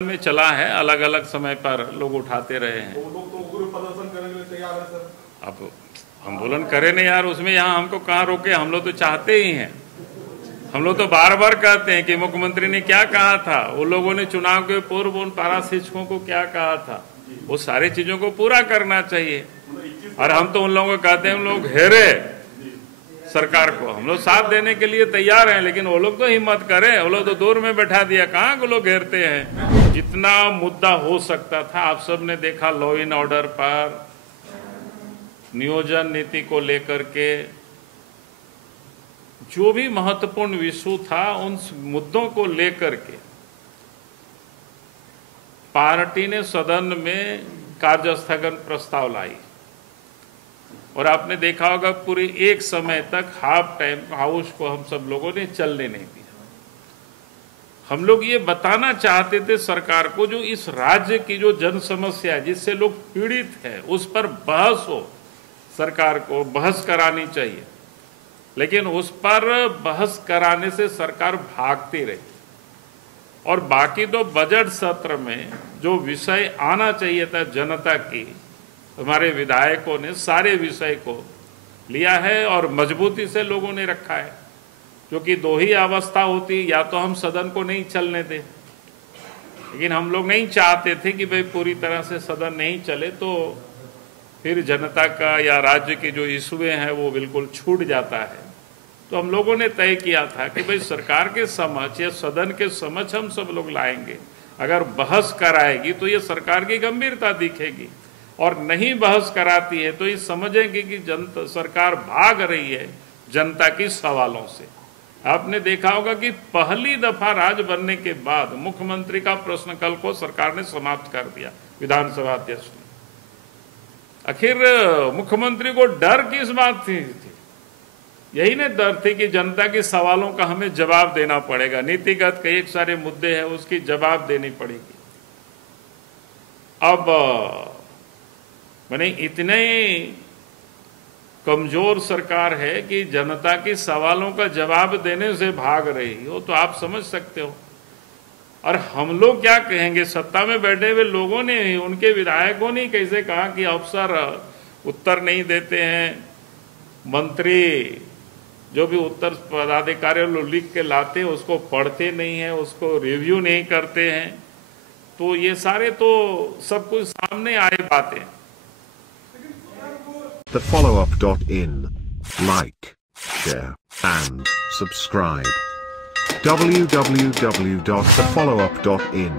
में चला है, अलग अलग समय पर लोग उठाते रहे हैं। वो लोग तो उग्र प्रदर्शन करने के लिए तैयार है सर। अब आंदोलन करें नहीं यार, उसमें यहाँ हमको कहाँ रोके, हम लोग तो चाहते ही हैं। हम लोग तो बार बार कहते हैं कि मुख्यमंत्री ने क्या कहा था, वो लोगों ने चुनाव के पूर्व उन पारा शिक्षकों को क्या कहा था, वो सारी चीजों को पूरा करना चाहिए। और हम तो उन लोगों को कहते हैं, हम लोग घेरे सरकार को, हम लोग साथ देने के लिए तैयार हैं, लेकिन वो लोग तो हिम्मत करें, वो लोग तो दूर में बैठा दिया, कहाँ को लोग घेरते हैं। जितना मुद्दा हो सकता था आप सब ने देखा, लॉ एंड ऑर्डर पर, नियोजन नीति को लेकर के जो भी महत्वपूर्ण विषय था, उन मुद्दों को लेकर के पार्टी ने सदन में कार्य स्थगन प्रस्ताव लाई। और आपने देखा होगा पूरी एक समय तक हाफ टाइम हाउस को हम सब लोगों ने चलने नहीं दिया। हम लोग ये बताना चाहते थे सरकार को, जो इस राज्य की जो जन समस्या है, जिससे लोग पीड़ित है, उस पर बहस हो, सरकार को बहस करानी चाहिए। लेकिन उस पर बहस कराने से सरकार भागती रही। और बाकी तो बजट सत्र में जो विषय आना चाहिए था जनता की, हमारे विधायकों ने सारे विषय को लिया है और मजबूती से लोगों ने रखा है। क्योंकि दो ही अवस्था होती, या तो हम सदन को नहीं चलने दें, लेकिन हम लोग नहीं चाहते थे कि भाई पूरी तरह से सदन नहीं चले तो फिर जनता का या राज्य के जो इशूए हैं वो बिल्कुल छूट जाता है। तो हम लोगों ने तय किया था कि भाई सरकार के समक्ष या सदन के समक्ष हम सब लोग लाएंगे। अगर बहस कराएगी तो ये सरकार की गंभीरता दिखेगी, और नहीं बहस कराती है तो ये समझेंगे कि जनता सरकार भाग रही है जनता की सवालों से। आपने देखा होगा कि पहली दफा राज बनने के बाद मुख्यमंत्री का प्रश्नकाल को सरकार ने समाप्त कर दिया, विधानसभा अध्यक्ष ने। आखिर मुख्यमंत्री को डर किस बात थी? यही ने डर थी कि जनता के सवालों का हमें जवाब देना पड़ेगा, नीतिगत कई सारे मुद्दे हैं उसकी जवाब देनी पड़ेगी। अब मैंने इतने कमजोर सरकार है कि जनता के सवालों का जवाब देने से भाग रही हो, तो आप समझ सकते हो। और हम लोग क्या कहेंगे, सत्ता में बैठे हुए लोगों ने, उनके विधायकों ने कैसे कहा कि अफसर उत्तर नहीं देते हैं, मंत्री जो भी उत्तर पदाधिकारी लोग लिख के लाते हैं उसको पढ़ते नहीं है, उसको रिव्यू नहीं करते हैं। तो ये सारे तो सब कुछ सामने आए बातें। thefollowup.in. Like, share, and subscribe. www.thefollowup.in